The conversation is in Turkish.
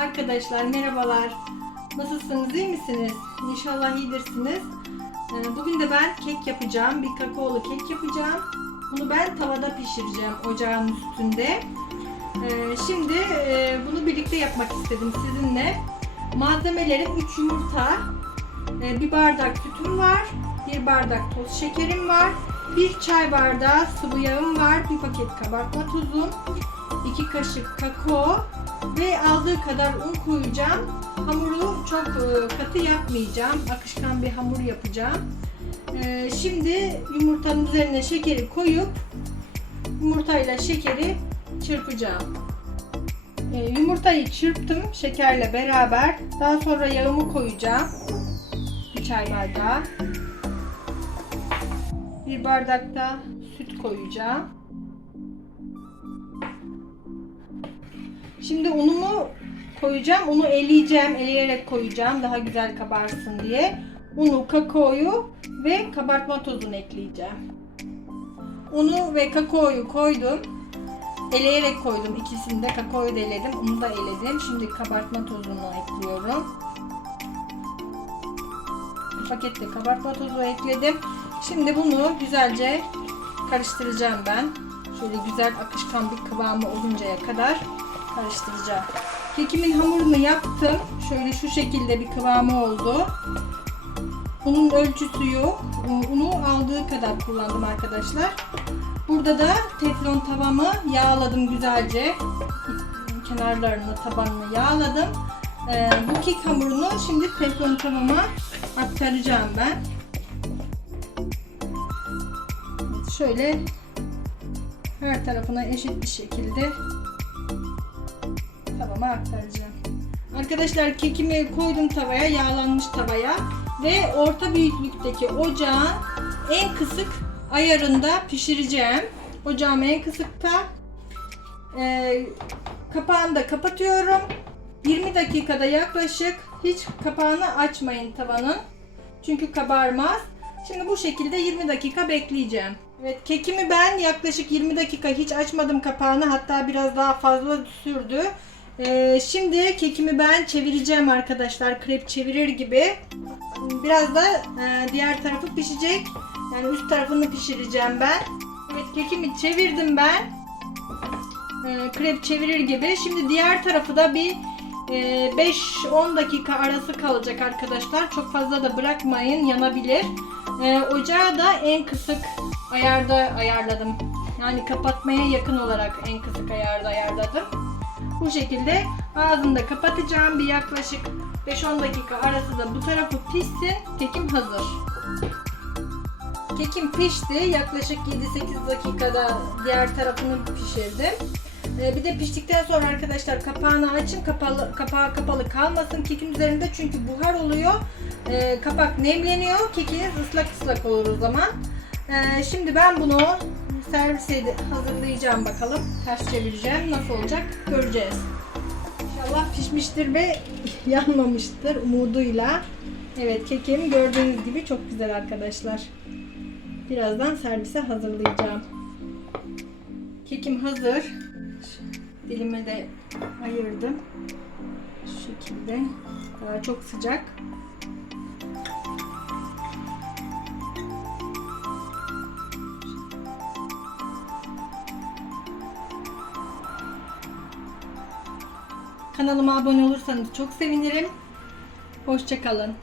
Arkadaşlar merhabalar. Nasılsınız? iyi misiniz? İnşallah iyidirsiniz. Ee, Bugün de ben kek yapacağım. Bir kakaolu kek yapacağım. Bunu ben tavada pişireceğim ocağın üstünde. Ee, Şimdi e, bunu birlikte yapmak istedim sizinle. Malzemelerim 3 yumurta, e, bir bardak sütüm var, bir bardak toz şekerim var, bir çay bardağı sıvı yağım var, bir paket kabartma tuzum, 2 kaşık kakao ve aldığı kadar un koyacağım. Hamuru çok e, katı yapmayacağım. Akışkan bir hamur yapacağım. E, Şimdi yumurtanın üzerine şekeri koyup yumurtayla şekeri çırpacağım. E, Yumurtayı çırptım şekerle beraber. Daha sonra yağımı koyacağım. Bir çay bardağı. Bir bardak da süt koyacağım. Şimdi unumu koyacağım. Unu eleyeceğim. Eleyerek koyacağım. Daha güzel kabarsın diye. Unu, kakaoyu ve kabartma tozunu ekleyeceğim. Unu ve kakaoyu koydum. Eleyerek koydum ikisini de. Kakaoyu da eledim. Unu da eledim. Şimdi kabartma tozunu ekliyorum. Bir paketle kabartma tozu ekledim. Şimdi bunu güzelce karıştıracağım ben. Şöyle güzel akışkan bir kıvamı oluncaya kadar karıştıracağım. Kekimin hamurunu yaptım. Şöyle şu şekilde bir kıvamı oldu. Unun ölçüsü yok. Unu aldığı kadar kullandım arkadaşlar. Burada da teflon tavamı yağladım güzelce. Kenarlarını, tabanını yağladım. Ee, bu kek hamurunu şimdi teflon tavama aktaracağım ben. Şöyle her tarafına eşit bir şekilde tavama aktaracağım. Arkadaşlar kekimi koydum tavaya, yağlanmış tavaya ve orta büyüklükteki ocağın en kısık ayarında pişireceğim. Ocağım en kısıkta. Ee, kapağını da kapatıyorum. 20 dakikada yaklaşık hiç kapağını açmayın tavanın. Çünkü kabarmaz. Şimdi bu şekilde 20 dakika bekleyeceğim. Evet kekimi ben yaklaşık 20 dakika hiç açmadım kapağını. Hatta biraz daha fazla sürdü. Ee, şimdi kekimi ben çevireceğim arkadaşlar. Krep çevirir gibi. Biraz da e, diğer tarafı pişecek. Yani üst tarafını pişireceğim ben. Evet kekimi çevirdim ben. Ee, krep çevirir gibi. Şimdi diğer tarafı da bir e, 5-10 dakika arası kalacak arkadaşlar. Çok fazla da bırakmayın yanabilir. Ee, ocağı da en kısık ayarda ayarladım. Yani kapatmaya yakın olarak en kısık ayarda ayarladım. Bu şekilde ağzını da kapatacağım. Bir yaklaşık 5-10 dakika arası da bu tarafı pişsin. Kekim hazır. Kekim pişti. Yaklaşık 7-8 dakikada diğer tarafını pişirdim. Ee, bir de piştikten sonra arkadaşlar kapağını açın. Kapalı, kapağı kapalı kalmasın kekin üzerinde çünkü buhar oluyor. Ee, kapak nemleniyor. Kekiniz ıslak ıslak olur o zaman. Ee, şimdi ben bunu servis ed- hazırlayacağım bakalım. Ters çevireceğim. Nasıl olacak göreceğiz. İnşallah pişmiştir ve yanmamıştır umuduyla. Evet kekim gördüğünüz gibi çok güzel arkadaşlar. Birazdan servise hazırlayacağım. Kekim hazır. Dilime de ayırdım. Şu şekilde. Daha çok sıcak. Kanalıma abone olursanız çok sevinirim. Hoşçakalın.